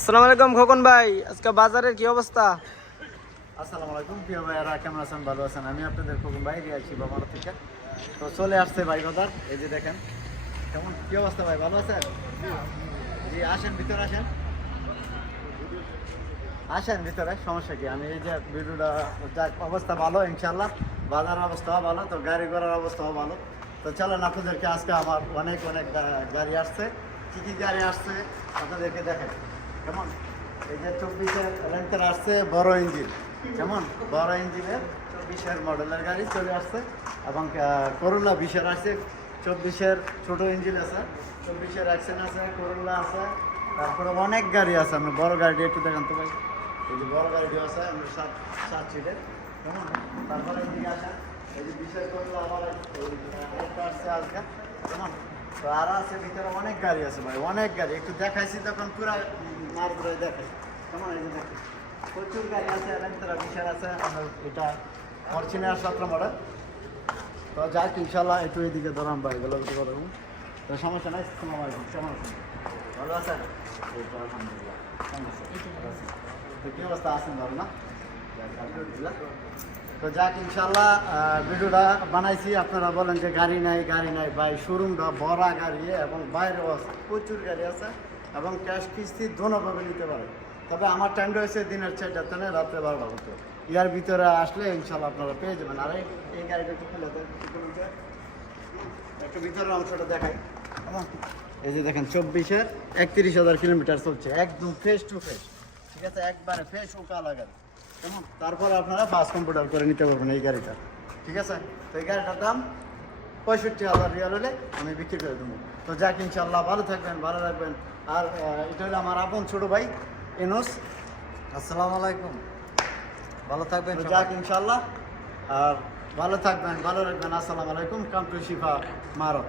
আসসালামু আলাইকুম খোকন ভাই, আজকে বাজারের কি অবস্থা? আসসালামু আলাইকুম, প্রিয় ভাইয়ারা, কেমন আছেন? ভালো আছেন? আমি আপনাদের খোকন ভাই রিয়াছি বাবার থেকে। তো চলে আসছে ভাই বাজার। এই যে দেখেন, কেমন, কি অবস্থা ভাই? ভালো আছেন? জি, আসেন, ভিতরে আসেন। আসেন, ভিতরে, সমস্যা কি? আমি এই যে ভিডিওটা যাক অবস্থা ভালো ইনশাল্লাহ বাজারের অবস্থাও ভালো, তো গাড়ি ঘোড়ার অবস্থাও ভালো। তো চলেন, আপনাদেরকে আজকে আমার অনেক অনেক গাড়ি আসছে। কী কী গাড়ি আসছে? আপনাদেরকে দেখেন কেমন? এই যে চব্বিশের রেন্টের আসছে বড় ইঞ্জিন। কেমন? বড় ইঞ্জিনের চব্বিশের মডেলের গাড়ি চলে আসছে এবং করোলা বিশের আসছে। চব্বিশের ছোট ইঞ্জিন আছে, চব্বিশের অ্যাকশন আছে করোলা আছে, তারপরে অনেক গাড়ি আছে। আপনি বড় গাড়ি একটু দেখান তো ভাই। এই যে বড় গাড়ি আছে, আমরা সাত সাত সিটের কেমন? তারপরে এদিকে আসেন। এই যে বিশেষ করল আমার একটা আসছে আজকে। কেমন? তো আর আছে, ভিতরে অনেক গাড়ি আছে ভাই, অনেক গাড়ি। একটু দেখাইছি তখন মার পুরো দেখাই প্রচুর গাড়ি আছে বিশাল আছে এটা ফরচুনার সতেরো মডেল তো যাক ইনশাল্লাহ একটু এদিকে ধরাম ভাই তো সমস্যা নাই আছেন? ভালো আছেন? এই তো আলহামদুলিল্লাহ, কেমন অবস্থা আছেন ভালো না? আলহামদুলিল্লাহ। তো যাক ইনশাল্লাহ ভিডিওটা বানাইছি। আপনারা বলেন যে গাড়ি নাই গাড়ি নাই। ভাই, শোরুমটা ভরা গাড়ি এবং বাইরেও আছে প্রচুর গাড়ি আছে এবং ক্যাশ কিস্তি দোনোভাবে নিতে পারে। তবে আমার টাইম রয়েছে দিনের চারটা থেকে রাত্রে বারোটা মতো ইয়ার ভিতরে আসলে ইনশাল্লাহ আপনারা পেয়ে যাবেন। আর, এই- গাড়িটা একটু অংশটা দেখাই। কেমন? এই যে দেখেন, চব্বিশের একত্রিশ হাজার কিলোমিটার চলছে। একদম ফেস টু ফেস ঠিক আছে, একবারে ফেস ও কালা গাড়ি কেমন? তারপর আপনারা বাস কম্পিউটার করে নিতে পারবেন এই গাড়িটা। ঠিক আছে? তো এই গাড়িটার দাম পঁয়ষট্টি হাজার রিয়াল হলে আমি বিক্রি করে দেবো। তো যাক ইনশাল্লাহ ভালো থাকবেন ভালো রাখবেন আর এটা হলো আমার আপন ছোটো ভাই এনোস। আসসালামু আলাইকুম। ভালো থাকবেন যাক ইনশাল্লাহ আর ভালো থাকবেন ভালো রাখবেন আসসালামু আলাইকুম। Come to Shifa মারত।